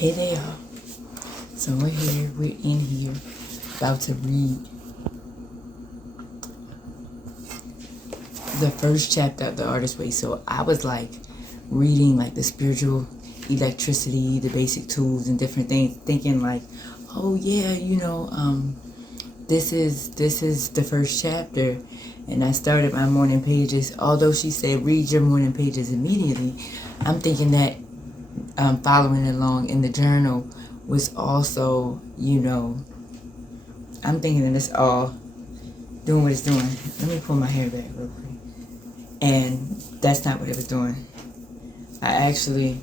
Hey there. So we're in here, about to read the first chapter of The Artist's Way. So I was like reading like the spiritual electricity, the basic tools and different things, thinking like, oh yeah, this is the first chapter. And I started my morning pages. Although she said read your morning pages immediately, I'm thinking that following along in the journal was also, I'm thinking that it's all doing what it's doing. Let me pull my hair back real quick. And that's not what it was doing. I actually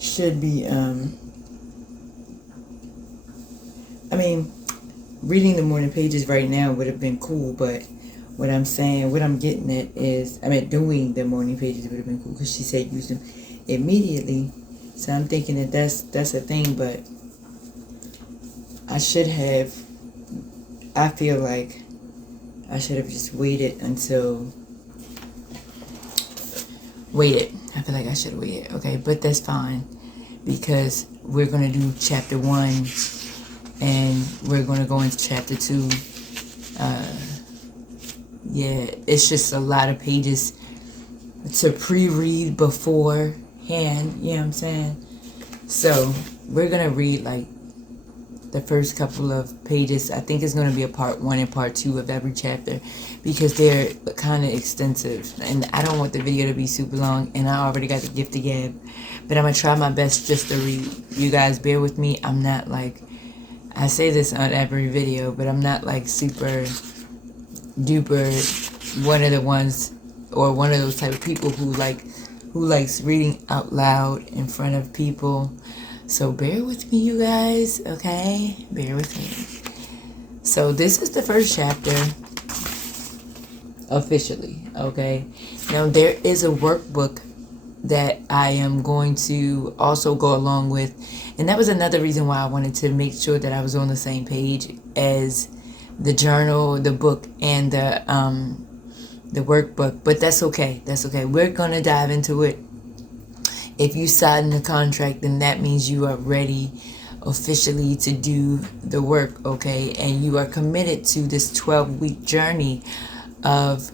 should be, reading the morning pages right now would have been cool, but what I'm getting at is, doing the morning pages would have been cool because she said use them immediately. So I'm thinking that that's a thing, but I feel like I should have just waited. I feel like I should have waited. Okay, but that's fine because we're going to do chapter 1 and we're going to go into chapter 2. It's just a lot of pages to pre-read beforehand, you know what I'm saying? So we're going to read like the first couple of pages. I think it's going to be a part 1 and part 2 of every chapter because they're kind of extensive and I don't want the video to be super long, and I already got the gift of gab, but I'm going to try my best just to read. You guys bear with me. I'm not like, I say this on every video, but I'm not like super duper one of the ones or one of those type of people who likes reading out loud in front of people. So bear with me, you guys, okay? Bear with me. So this is the first chapter officially, okay? Now there is a workbook that I am going to also go along with, and that was another reason why I wanted to make sure that I was on the same page as the journal, the book, and the workbook. But that's okay. That's okay. We're gonna dive into it. If you sign the contract, then that means you are ready officially to do the work, okay? And you are committed to this 12-week journey of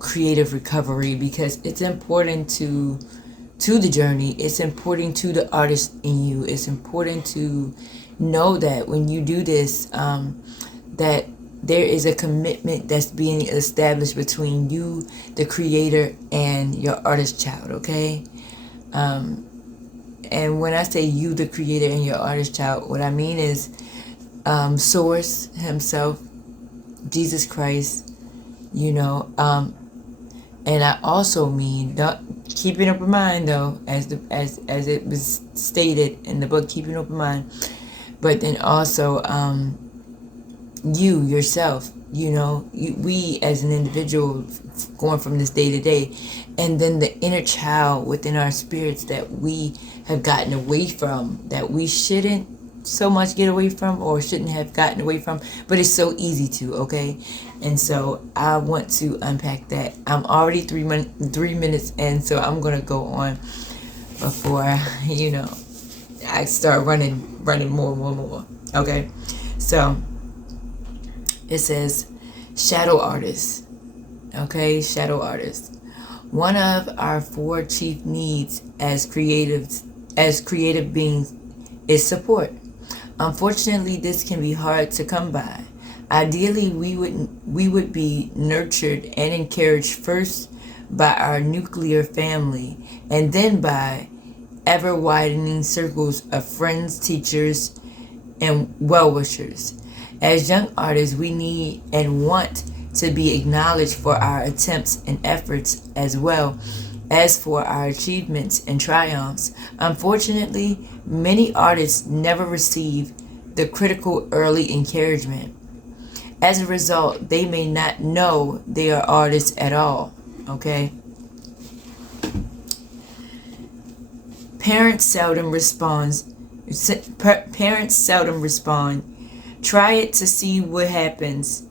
creative recovery, because it's important to the journey. It's important to the artist in you. It's important to know that when you do this, that there is a commitment that's being established between you, the creator, and your artist child, okay? And when I say you, the creator, and your artist child, what I mean is Source himself, Jesus Christ, and I also mean, keep an open mind though, as it was stated in the book, keep an open mind, but then also you yourself, we as an individual going from this day to day, and then the inner child within our spirits that we have gotten away from, that we shouldn't so much get away from or shouldn't have gotten away from, but it's so easy to, okay? And so I want to unpack that. I'm already 3 minutes in, so I'm gonna go on before I start running more, okay? So it says shadow artist, okay? Shadow artist. One of our 4 chief needs as creative beings is support. Unfortunately, this can be hard to come by. Ideally, we would be nurtured and encouraged first by our nuclear family, and then by ever-widening circles of friends, teachers, and well-wishers. As young artists, we need and want to be acknowledged for our attempts and efforts, as well as for our achievements and triumphs. Unfortunately, many artists never receive the critical early encouragement. As a result, they may not know they are artists at all, okay? Parents seldom respond. Try it to see what happens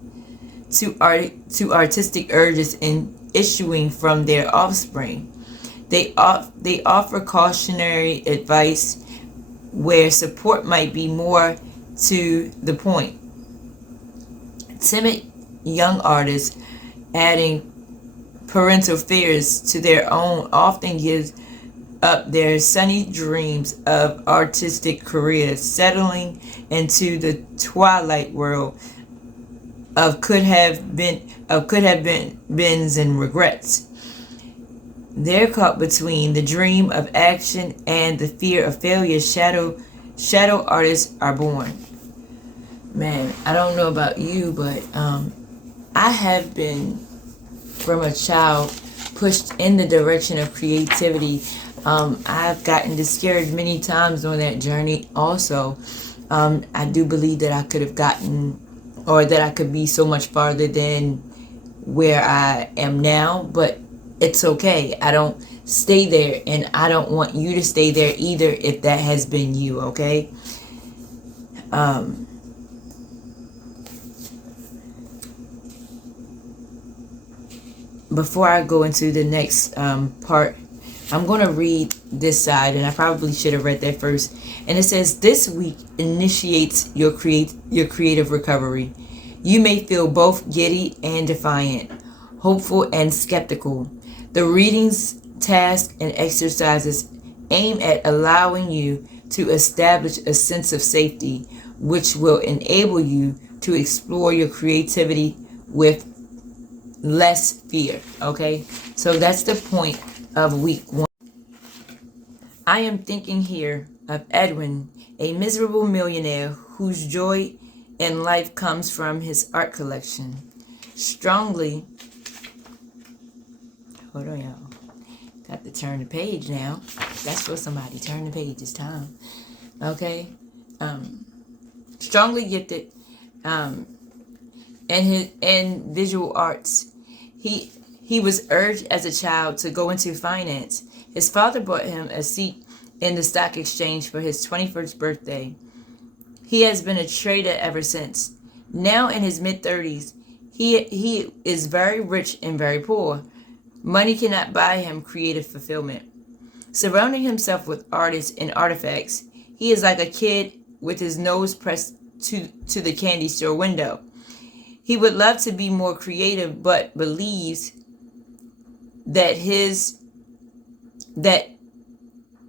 to artistic urges in issuing from their offspring. They offer cautionary advice where support might be more to the point. Timid young artists adding parental fears to their own often gives up their sunny dreams of artistic careers, settling into the twilight world of could have been bins and regrets. They're caught between the dream of action and the fear of failure. Shadow artists are born. Man, I don't know about you, but I have been from a child pushed in the direction of creativity. I've gotten discouraged many times on that journey also. I do believe that I could have gotten, or that I could be so much farther than where I am now, but it's okay. I don't stay there, and I don't want you to stay there either if that has been you, okay? Before I go into the next part, I'm going to read this side, and I probably should have read that first. And it says, this week initiates your creative recovery. You may feel both giddy and defiant, hopeful and skeptical. The readings, tasks, and exercises aim at allowing you to establish a sense of safety, which will enable you to explore your creativity with less fear. Okay, so that's the point of week 1. I am thinking here of Edwin, a miserable millionaire whose joy in life comes from his art collection. Strongly, hold on, y'all. Got to turn the page now. That's for somebody. Turn the page. It's time. Okay. Strongly gifted, in visual arts. He was urged as a child to go into finance. His father bought him a seat in the stock exchange for his 21st birthday. He has been a trader ever since. Now in his mid-30s, he is very rich and very poor. Money cannot buy him creative fulfillment. Surrounding himself with artists and artifacts, he is like a kid with his nose pressed to the candy store window. He would love to be more creative, but believes that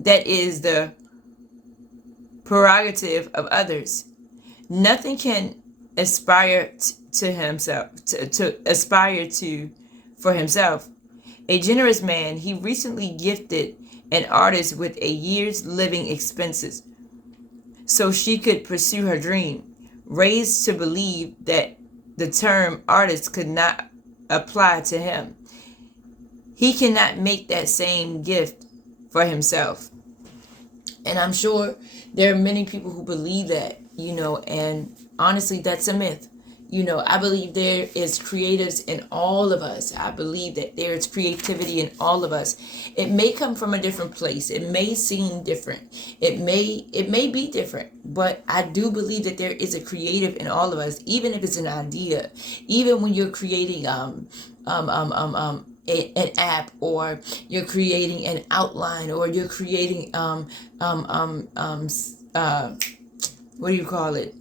that is the prerogative of others. Nothing can aspire to himself to aspire to for himself. A generous man, he recently gifted an artist with a year's living expenses so she could pursue her dream. Raised to believe that the term artist could not apply to him, he cannot make that same gift for himself. And I'm sure there are many people who believe that, and honestly, that's a myth. I believe there is creatives in all of us. I believe that there is creativity in all of us. It may come from a different place. It may seem different. It may be different, but I do believe that there is a creative in all of us, even if it's an idea. Even when you're creating an app, or you're creating an outline, or you're creating what do you call it?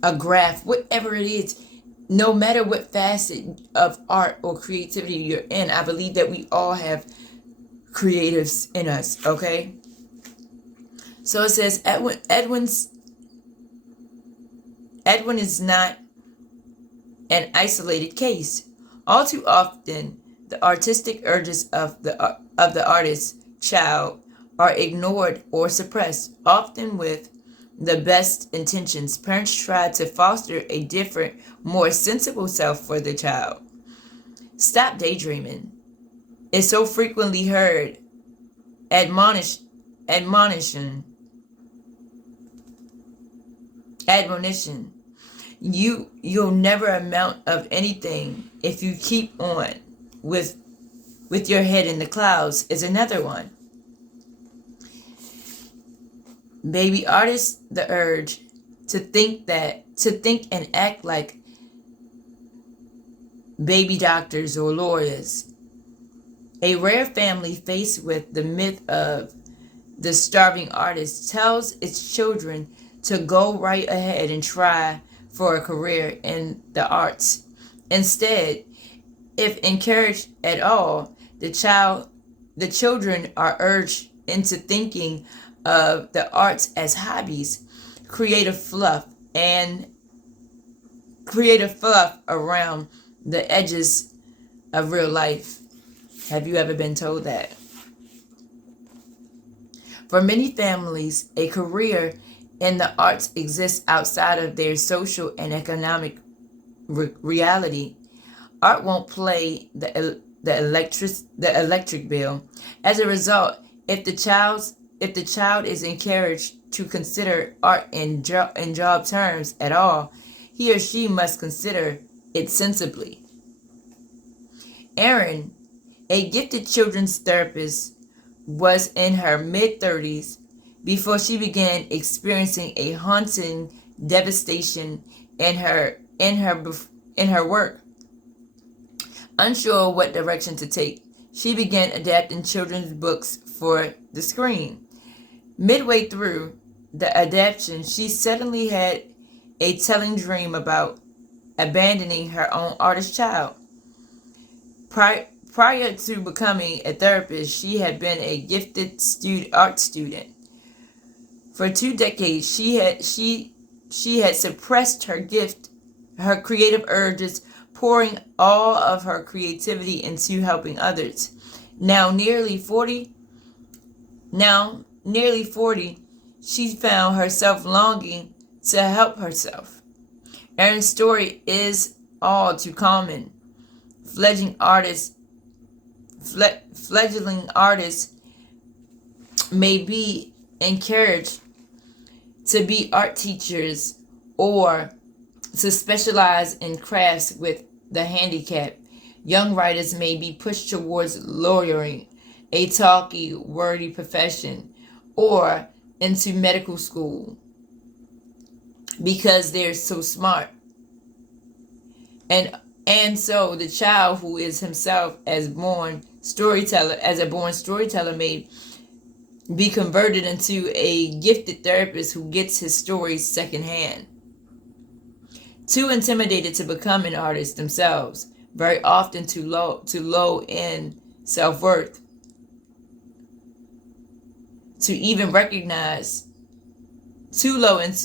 A graph, whatever it is, no matter what facet of art or creativity you're in, I believe that we all have creatives in us, okay? So it says Edwin is not an isolated case. All too often, the artistic urges of the artist's child are ignored or suppressed, often with the best intentions. Parents try to foster a different, more sensible self for the child. Stop daydreaming is so frequently heard. Admonition. You'll never amount of anything if you keep on with your head in the clouds is another one. Baby artists, the urge to think and act like baby doctors or lawyers. A rare family faced with the myth of the starving artist tells its children to go right ahead and try for a career in the arts. Instead, if encouraged at all, the children are urged into thinking of the arts as hobbies, creative fluff, and creative fluff around the edges of real life. Have you ever been told that? For many families, a career in the arts exists outside of their social and economic reality. Art won't play the electric bill. As a result, if the child is encouraged to consider art in job terms at all, he or she must consider it sensibly. Erin, a gifted children's therapist, was in her mid-30s before she began experiencing a haunting devastation in her work. Unsure what direction to take, she began adapting children's books for the screen. Midway through the adaptation, she suddenly had a telling dream about abandoning her own artist child. Prior to becoming a therapist, she had been a gifted art student. For 2 decades, she had suppressed her gift, her creative urges, pouring all of her creativity into helping others. Now nearly 40, she found herself longing to help herself. Erin's story is all too common. Fledgling artists may be encouraged to be art teachers or to specialize in crafts with the handicap. Young writers may be pushed towards lawyering, a talky, wordy profession, or into medical school because they're so smart. And so the child who is himself as a born storyteller may be converted into a gifted therapist who gets his stories secondhand. Too intimidated to become an artist themselves, very often too low in self-worth to even recognize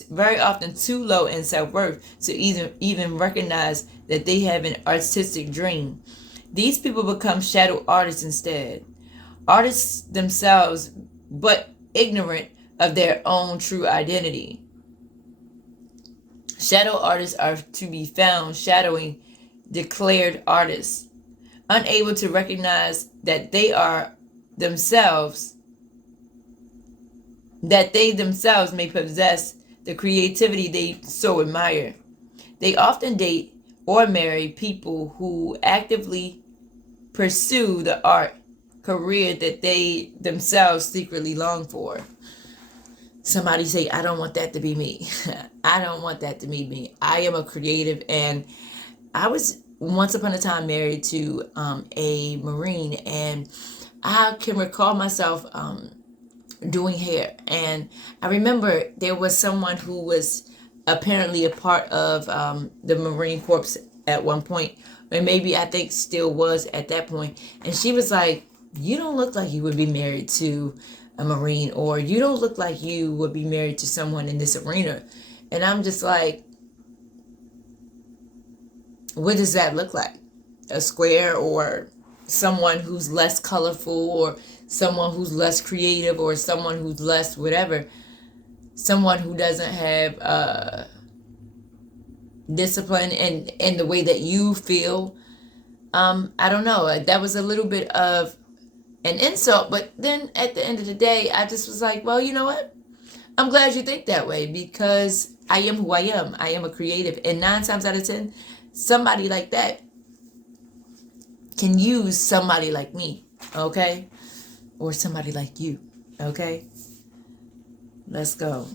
very often too low in self-worth to even recognize that they have an artistic dream. These people become shadow artists instead. Artists themselves, but ignorant of their own true identity. Shadow artists are to be found shadowing declared artists, unable to recognize that they themselves may possess the creativity they so admire. They often date or marry people who actively pursue the art career that they themselves secretly long for. Somebody say, I don't want that to be me. I don't want that to be me. I am a creative, and I was once upon a time married to a Marine, and I can recall myself doing hair. And I remember there was someone who was apparently a part of the Marine Corps at one point, or maybe I think still was at that point. And she was like, you don't look like you would be married to a Marine, or you don't look like you would be married to someone in this arena. And I'm just like, what does that look like? A square, or someone who's less colorful, or someone who's less creative, or someone who's less whatever, someone who doesn't have discipline in the way that you feel. I don't know. That was a little bit of an insult, but then at the end of the day, I just was like, well, you know what? I'm glad you think that way, because I am who I am. I am a creative, and 9 times out of 10, somebody like that can use somebody like me, okay? Or somebody like you, okay? Let's go.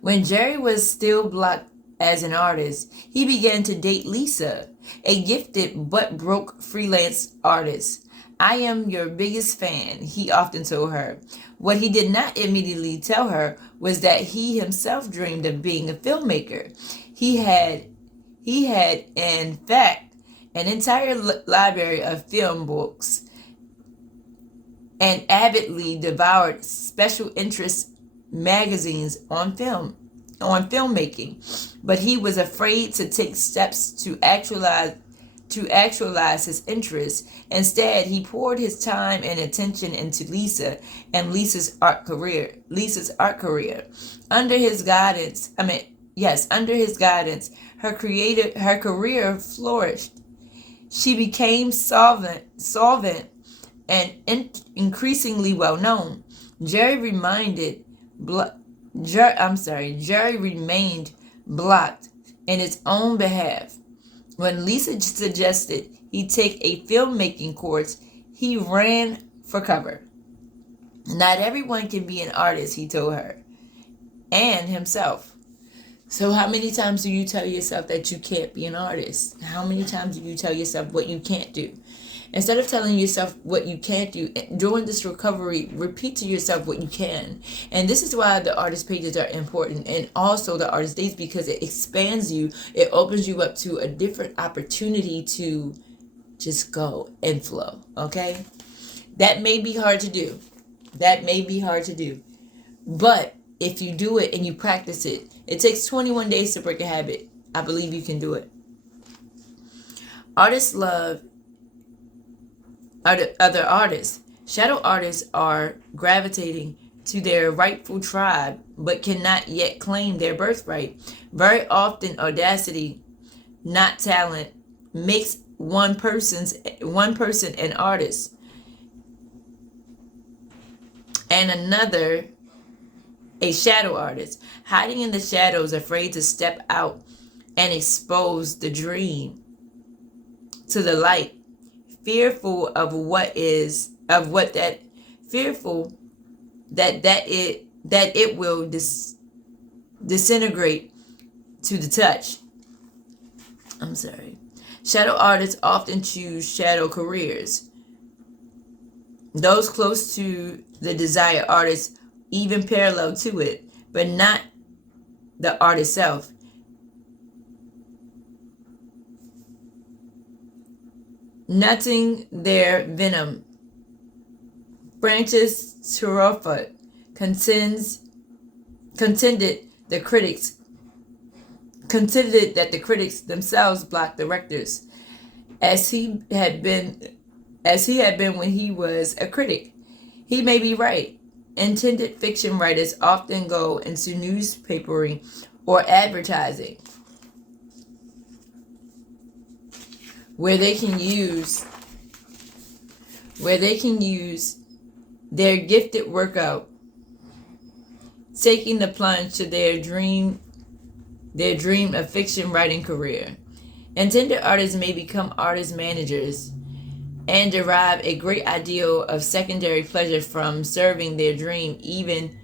When Jerry was still blocked as an artist, he began to date Lisa, a gifted but broke freelance artist. I am your biggest fan, he often told her. What he did not immediately tell her was that he himself dreamed of being a filmmaker. He had in fact an entire library of film books and avidly devoured special interest magazines on filmmaking, but he was afraid to take steps to actualize his interests. Instead, he poured his time and attention into Lisa and Lisa's art career. Under his guidance, her career flourished. She became solvent and increasingly well known. Jerry remained blocked in its own behalf. When Lisa suggested he take a filmmaking course, he ran for cover. Not everyone can be an artist, he told her, and himself. So how many times do you tell yourself that you can't be an artist? How many times do you tell yourself what you can't do? Instead of telling yourself what you can't do, during this recovery, repeat to yourself what you can. And this is why the artist pages are important, and also the artist days, because it expands you. It opens you up to a different opportunity to just go and flow, okay? That may be hard to do. But if you do it and you practice it, it takes 21 days to break a habit. I believe you can do it. Artists love other artists. Shadow artists are gravitating to their rightful tribe, but cannot yet claim their birthright. Very often, audacity, not talent, makes one person an artist, and another a shadow artist, hiding in the shadows, afraid to step out and expose the dream to the light. Fearful that it will disintegrate to the touch. I'm sorry. Shadow artists often choose shadow careers. Those close to the desired artist even parallel to it, but not the art itself. Nutting their venom. Francis Truffaut contended that the critics themselves blocked directors, as he had been when he was a critic. He may be right. Intended fiction writers often go into newspapering or advertising, where they can use their gifted workout, taking the plunge to their dream of fiction writing career. Intended artists may become artist managers and derive a great ideal of secondary pleasure from serving their dream, even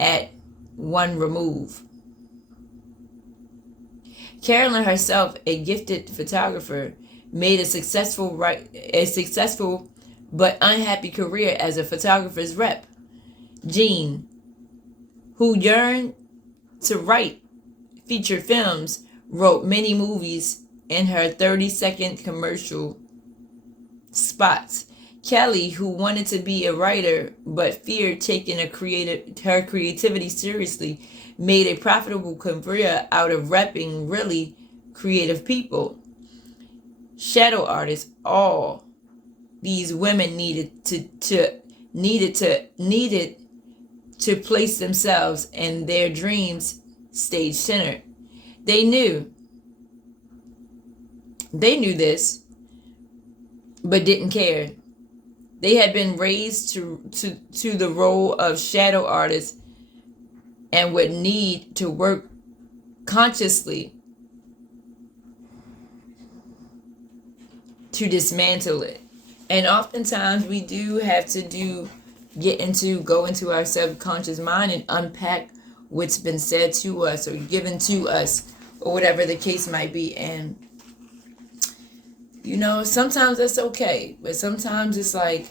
at one remove. Carolyn herself, a gifted photographer, made a successful but unhappy career as a photographer's rep. Jean, who yearned to write feature films, wrote many movies in her 30-second commercial spots. Kelly, who wanted to be a writer but feared taking her creativity seriously, made a profitable career out of repping really creative people. Shadow artists, all these women needed to place themselves in their dreams stage center. They knew this, but didn't care. They had been raised to the role of shadow artists and would need to work consciously to dismantle it. And oftentimes we do have to go into our subconscious mind and unpack what's been said to us or given to us, or whatever the case might be. And You know, sometimes that's okay, but sometimes it's like,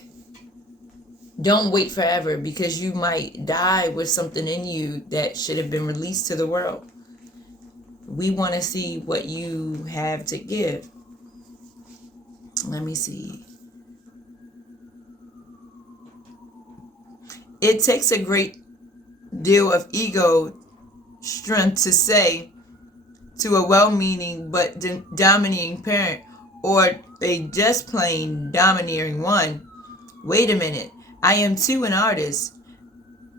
don't wait forever, because you might die with something in you that should have been released to the world. We want to see what you have to give. Let me see. It takes a great deal of ego strength to say to a well-meaning but dominating parent, or a just plain domineering one, wait a minute, I am too an artist.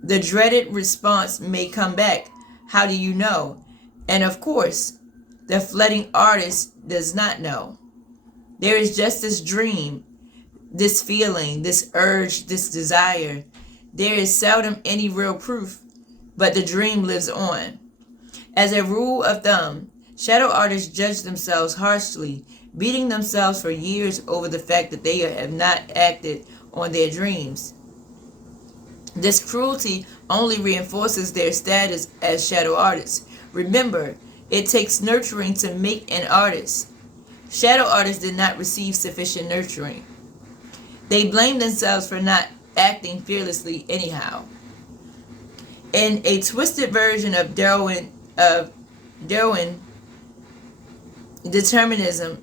The dreaded response may come back, how do you know? And of course, the flooding artist does not know. There is just this dream, this feeling, this urge, this desire. There is seldom any real proof, but the dream lives on. As a rule of thumb, shadow artists judge themselves harshly, beating themselves for years over the fact that they have not acted on their dreams. This cruelty only reinforces their status as shadow artists. Remember, it takes nurturing to make an artist. Shadow artists did not receive sufficient nurturing. They blame themselves for not acting fearlessly anyhow. In a twisted version of Darwin determinism,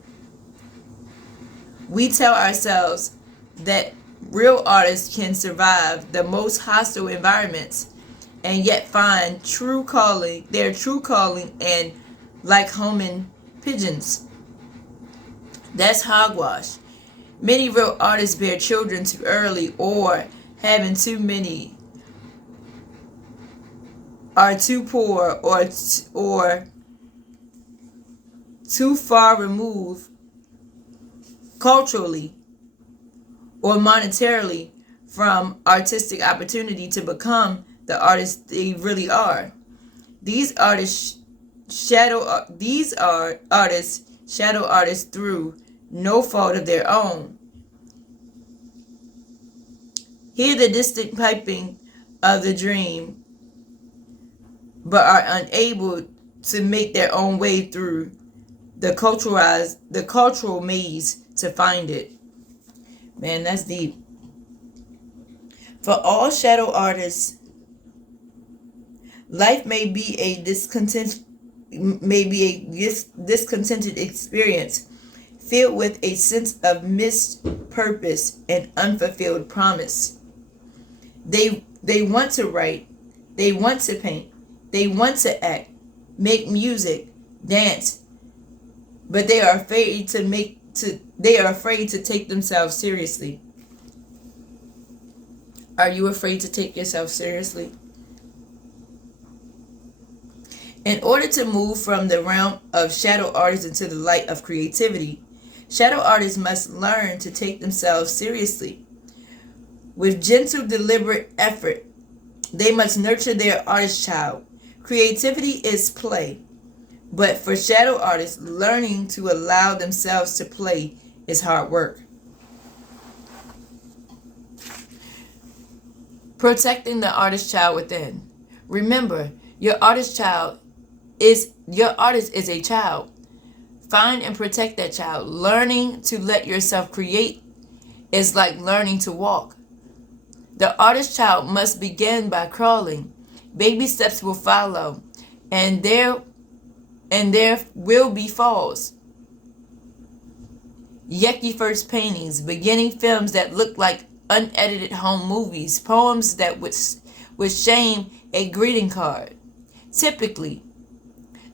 we tell ourselves that real artists can survive the most hostile environments and yet find their true calling, and like homing pigeons. That's hogwash. Many real artists bear children too early, or having too many, are too poor, or too far removed culturally or monetarily from artistic opportunity to become the artists they really are. These artists shadow artists through no fault of their own. Hear the distant piping of the dream, but are unable to make their own way through the cultural maze to find it. Man, that's deep. For all shadow artists, life may be a discontented experience, filled with a sense of missed purpose and unfulfilled promise. They want to write, they want to paint, they want to act, make music, dance, but they are afraid to take themselves seriously. Are you afraid to take yourself seriously? In order to move from the realm of shadow artists into the light of creativity, shadow artists must learn to take themselves seriously. With gentle, deliberate effort, they must nurture their artist child. Creativity is play, but for shadow artists, learning to allow themselves to play is hard work. Protecting the artist child within. Remember, your artist is a child. Find and protect that child. Learning to let yourself create is like learning to walk. The artist child must begin by crawling. Baby steps will follow, and there will be falls. Yucky first paintings, beginning films that look like unedited home movies, poems that would shame a greeting card. Typically,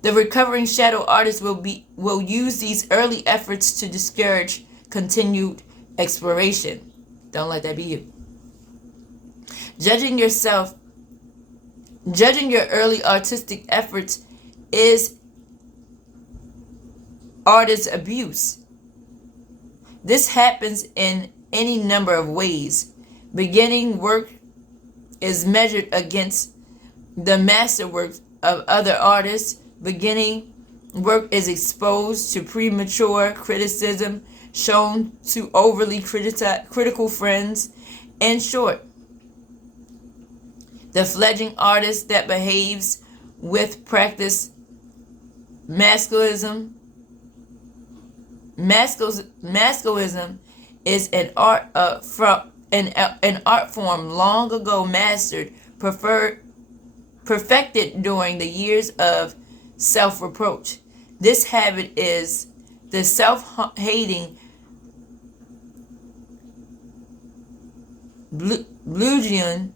the recovering shadow artist will use these early efforts to discourage continued exploration. Don't let that be you. Judging your early artistic efforts is artist abuse. This happens in any number of ways. Beginning work is measured against the masterworks of other artists. Beginning work is exposed to premature criticism shown to overly critical friends. In short, the fledgling artist that behaves with practiced masculinism Masculinism is an art from an art form long ago mastered, perfected during the years of self-reproach. This habit is the self-hating Bludgeon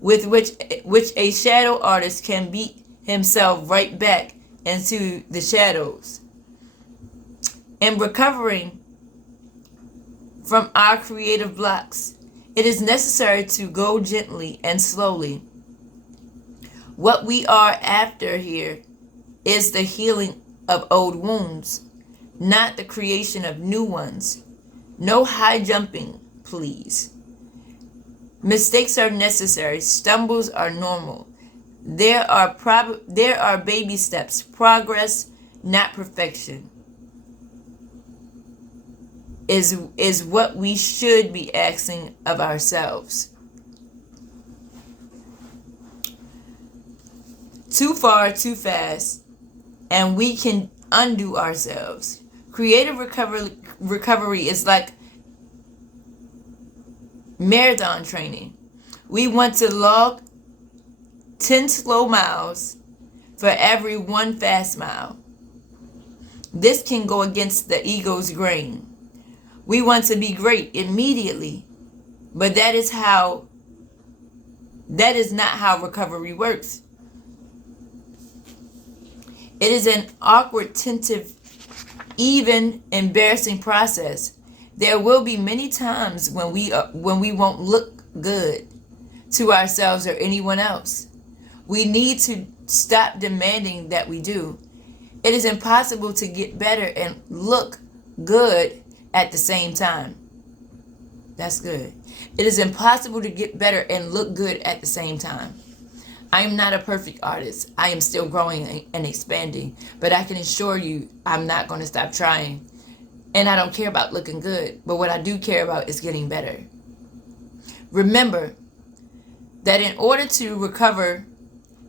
with which a shadow artist can beat himself right back into the shadows. In recovering from our creative blocks, it is necessary to go gently and slowly. What we are after here is the healing of old wounds, not the creation of new ones. No high jumping, please. Mistakes are necessary. Stumbles are normal. There are baby steps. Progress, not perfection, is what we should be asking of ourselves. Too far, too fast, and we can undo ourselves. Creative recovery is like marathon training. We want to log 10 slow miles for every one fast mile. This can go against the ego's grain. We want to be great immediately, but that is not how recovery works. It is an awkward, tentative, even embarrassing process. There will be many times when we won't look good to ourselves or anyone else. We need to stop demanding that we do. It is impossible to get better and look good at the same time. That's good. It is impossible to get better and look good at the same time. I am not a perfect artist. I am still growing and expanding, but I can assure you I'm not going to stop trying. And I don't care about looking good, but what I do care about is getting better. Remember that in order to recover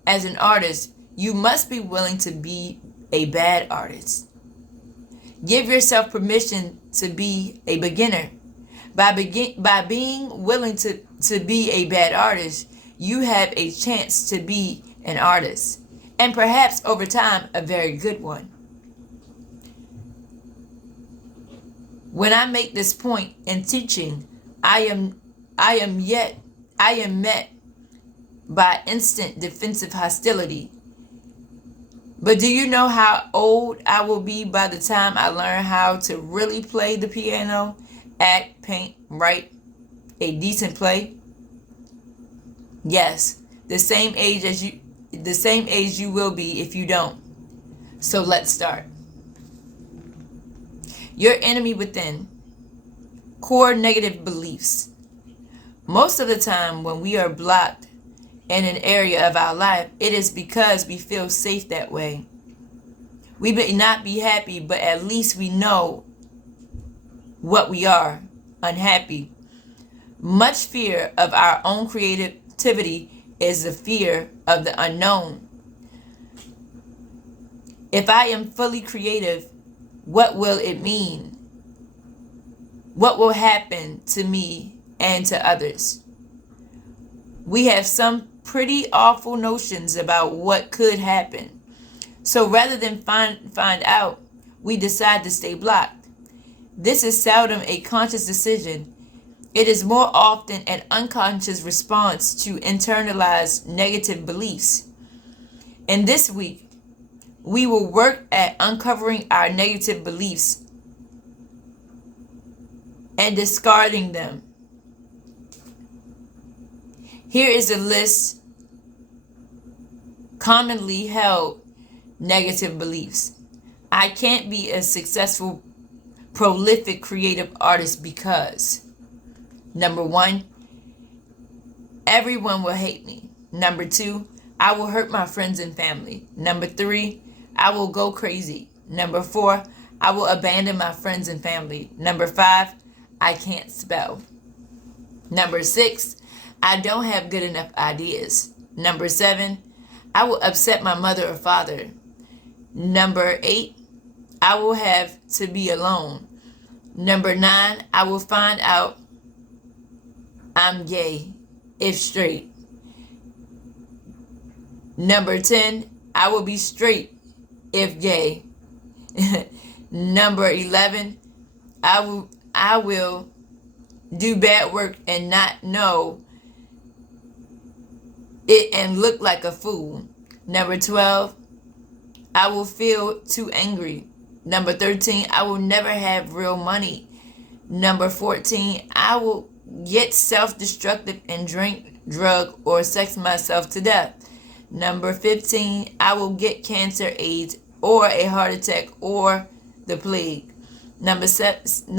as an artist, you must be willing to be a bad artist. Give yourself permission to be a beginner. By being willing to be a bad artist, you have a chance to be an artist, and perhaps over time, a very good one. When I make this point in teaching, I am met by instant defensive hostility. But do you know how old I will be by the time I learn how to really play the piano, act, paint, write a decent play? Yes, the same age you will be if you don't. So let's start. Your enemy within. Core negative beliefs. Most of the time when we are blocked in an area of our life, it is because we feel safe that way. We may not be happy, but at least we know what we are, unhappy. Much fear of our own creativity is the fear of the unknown. If I am fully creative, what will it mean? What will happen to me and to others? We have some pretty awful notions about what could happen. So rather than find out, we decide to stay blocked. This is seldom a conscious decision. It is more often an unconscious response to internalized negative beliefs. And this week, we will work at uncovering our negative beliefs and discarding them. Here is a list commonly held negative beliefs. I can't be a successful, prolific, creative artist because. Number 1, everyone will hate me. Number 2, I will hurt my friends and family. Number 3, I will go crazy. Number 4, I will abandon my friends and family. Number 5, I can't spell. Number 6, I don't have good enough ideas. Number 7, I will upset my mother or father. Number 8, I will have to be alone. Number 9, I will find out I'm gay if straight. Number 10, I will be straight if gay. Number 11, I will do bad work and not know it and look like a fool. Number 12, I will feel too angry. Number 13, I will never have real money. Number 14, I will get self-destructive and drink, drug, or sex myself to death. Number 15, I will get cancer, AIDS, or a heart attack, or the plague. Number 16,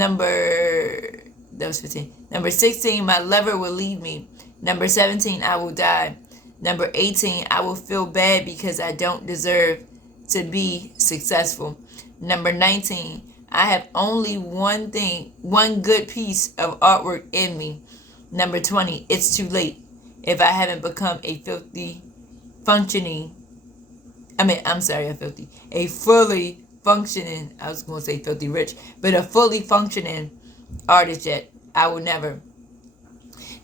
my lover will leave me. Number 17, I will die. Number 18, I will feel bad because I don't deserve to be successful. Number 19, I have only one good piece of artwork in me. Number 20, it's too late if I haven't become a fully functioning, I was going to say filthy rich, but a fully functioning artist yet. I will never.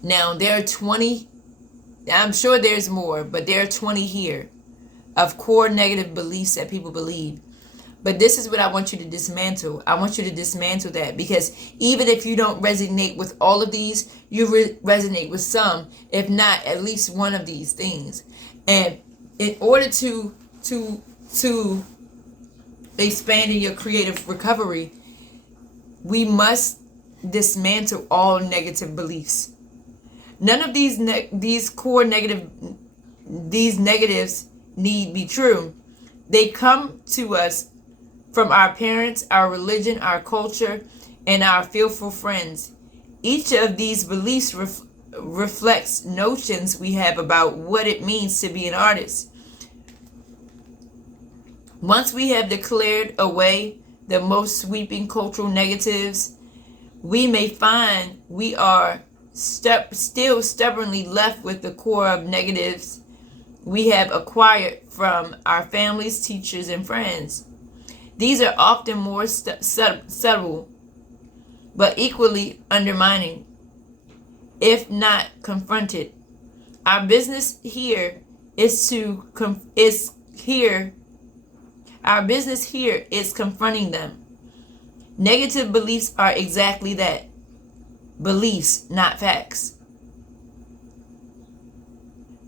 Now, there are 20, I'm sure there's more, but there are 20 here of core negative beliefs that people believe. But this is what I want you to dismantle. I want you to dismantle that, because even if you don't resonate with all of these, you resonate with some, if not at least one of these things. And in order to expand in your creative recovery, we must dismantle all negative beliefs. None of these negatives need be true. They come to us from our parents, our religion, our culture, and our fearful friends. Each of these beliefs reflects notions we have about what it means to be an artist. Once we have declared away the most sweeping cultural negatives, we may find we are still stubbornly left with the core of negatives we have acquired from our families, teachers, and friends. These are often more subtle, but equally undermining, if not confronted. Our business here is confronting them. Negative beliefs are exactly that. Beliefs, not facts.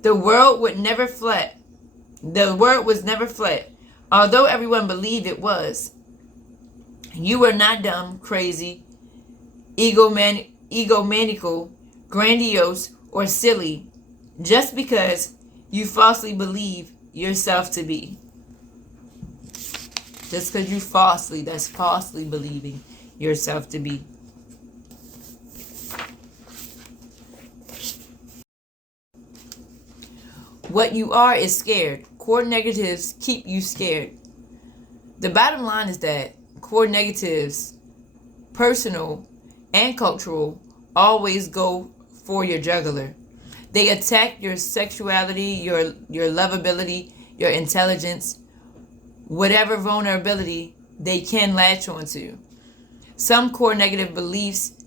The world was never flat, although everyone believed it was. You were not dumb, crazy, egomaniacal, grandiose, or silly just because you falsely believe yourself to be. Just because that's falsely believing yourself to be. What you are is scared. Core negatives keep you scared. The bottom line is that core negatives, personal and cultural, always go for your jugular. They attack your sexuality, your lovability, your intelligence, whatever vulnerability they can latch onto. Some core negative beliefs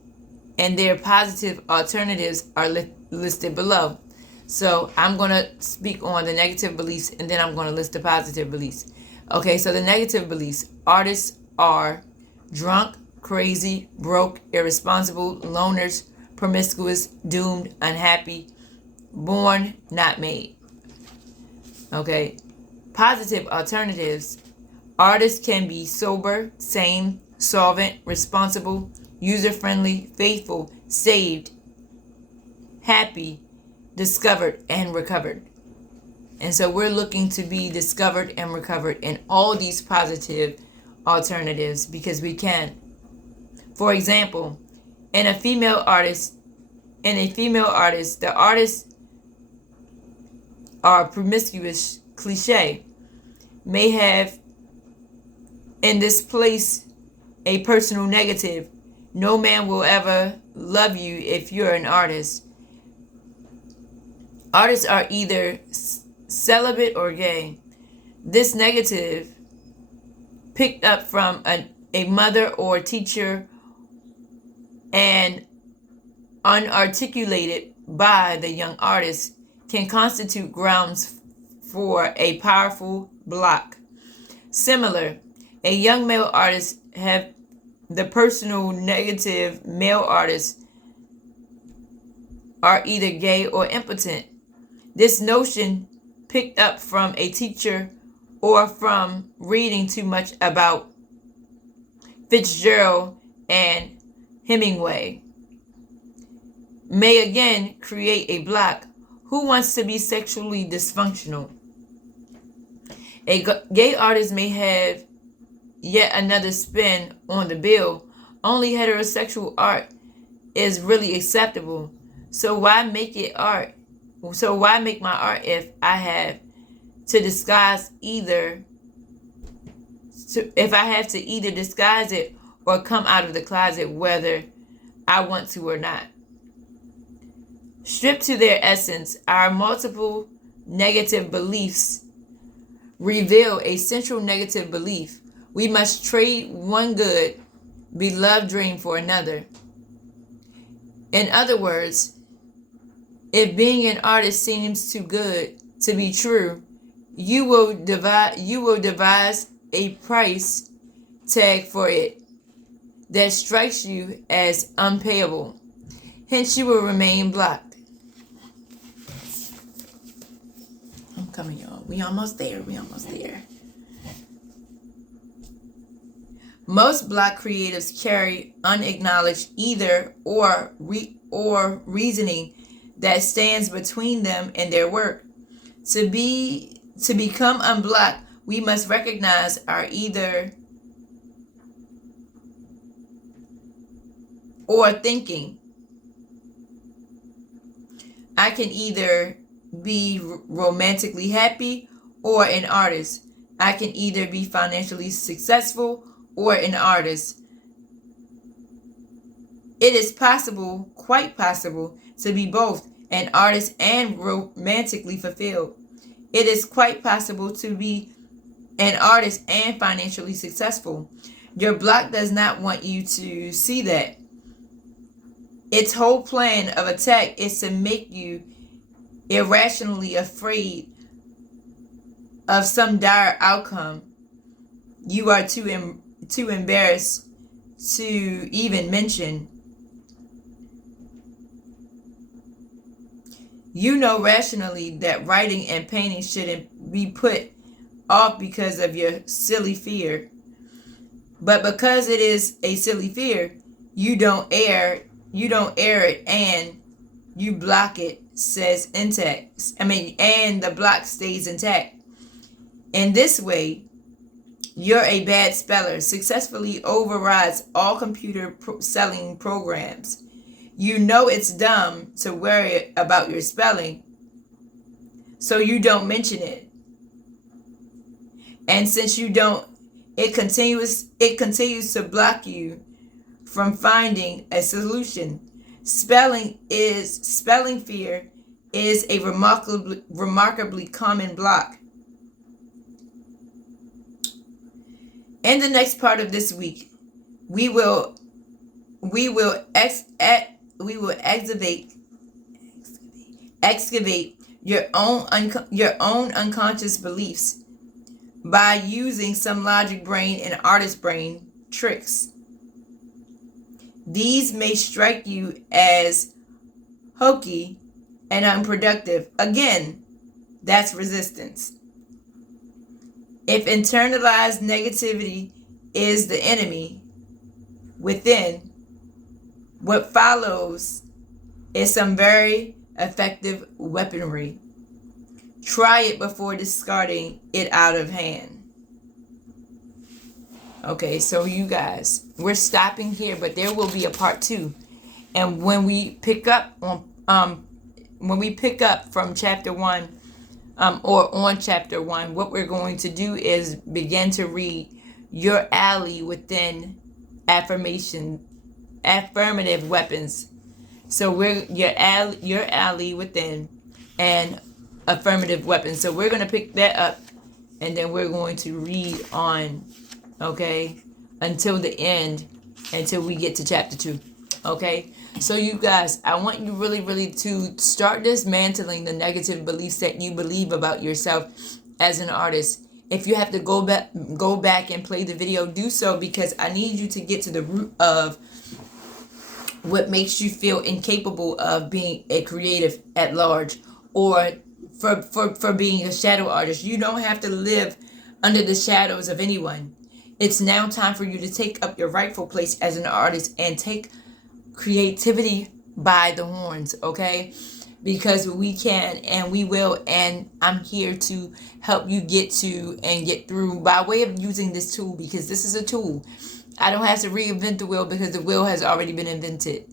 and their positive alternatives are listed below. So I'm going to speak on the negative beliefs, and then I'm going to list the positive beliefs. Okay, so the negative beliefs. Artists are drunk, crazy, broke, irresponsible, loners, promiscuous, doomed, unhappy, born, not made. Okay, positive alternatives. Artists can be sober, sane, solvent, responsible, user-friendly, faithful, saved, happy, discovered, and recovered. And so we're looking to be discovered and recovered in all these positive alternatives because we can. For example, in a female artist, the artists are promiscuous, cliche, may have in this place a personal negative. No man will ever love you if you're an artist. Artists are either celibate or gay. This negative picked up from a mother or teacher and unarticulated by the young artist can constitute grounds for a powerful block. Similar, a young male artist have the personal negative male artists are either gay or impotent. This notion picked up from a teacher or from reading too much about Fitzgerald and Hemingway may again create a block. Who wants to be sexually dysfunctional? A gay artist may have yet another spin on the bill. Only heterosexual art is really acceptable. So why make it art? So why make my art if I have to disguise either? If I have to either disguise it or come out of the closet, whether I want to or not. Stripped to their essence, our multiple negative beliefs reveal a central negative belief. We must trade one good, beloved dream for another. In other words, if being an artist seems too good to be true, you will devise a price tag for it that strikes you as unpayable. Hence, you will remain blocked. I'm coming, y'all. We almost there. Most Black creatives carry unacknowledged either or reasoning that stands between them and their work. To become unblocked, we must recognize our either or thinking. I can either be romantically happy or an artist. I can either be financially successful or an artist. It is possible, quite possible, to be both an artist and romantically fulfilled. It is quite possible to be an artist and financially successful. Your block does not want you to see that. Its whole plan of attack is to make you irrationally afraid of some dire outcome you are too embarrassed to even mention. You know rationally that writing and painting shouldn't be put off because of your silly fear. But because it is a silly fear, you don't air it and you block it, says intact. And the block stays intact. In this way, you're a bad speller successfully overrides all computer selling programs. You know it's dumb to worry about your spelling, so you don't mention it. And since you don't, it continues to block you from finding a solution. Spelling fear is a remarkably common block. In the next part of this week, we will excavate your own unconscious beliefs by using some logic brain and artist brain tricks. These may strike you as hokey and unproductive. Again, that's resistance. If internalized negativity is the enemy within, what follows is some very effective weaponry. Try it before discarding it out of hand. Okay, so you guys, we're stopping here, but there will be a part 2. And when we pick up from chapter 1, or on chapter 1, what we're going to do is begin to read your ally within affirmative weapons. So we're your ally within and affirmative weapons. So we're going to pick that up, and then we're going to read on okay, until the end, until we get to chapter 2. Okay, so you guys, I want you really, really to start dismantling the negative beliefs that you believe about yourself as an artist. If you have to go back and play the video, do so, because I need you to get to the root of what makes you feel incapable of being a creative at large, or for being a shadow artist. You don't have to live under the shadows of anyone. It's now time for you to take up your rightful place as an artist and take creativity by the horns, okay? Because we can and we will, and I'm here to help you get to and get through by way of using this tool, because this is a tool. I don't have to reinvent the wheel because the wheel has already been invented.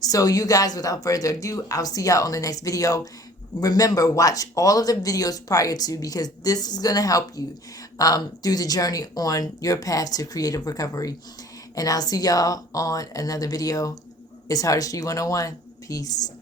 So you guys, without further ado, I'll see y'all on the next video. Remember, watch all of the videos prior to, because this is going to help you through the journey on your path to creative recovery. And I'll see y'all on another video. It's Artistry 101. Peace.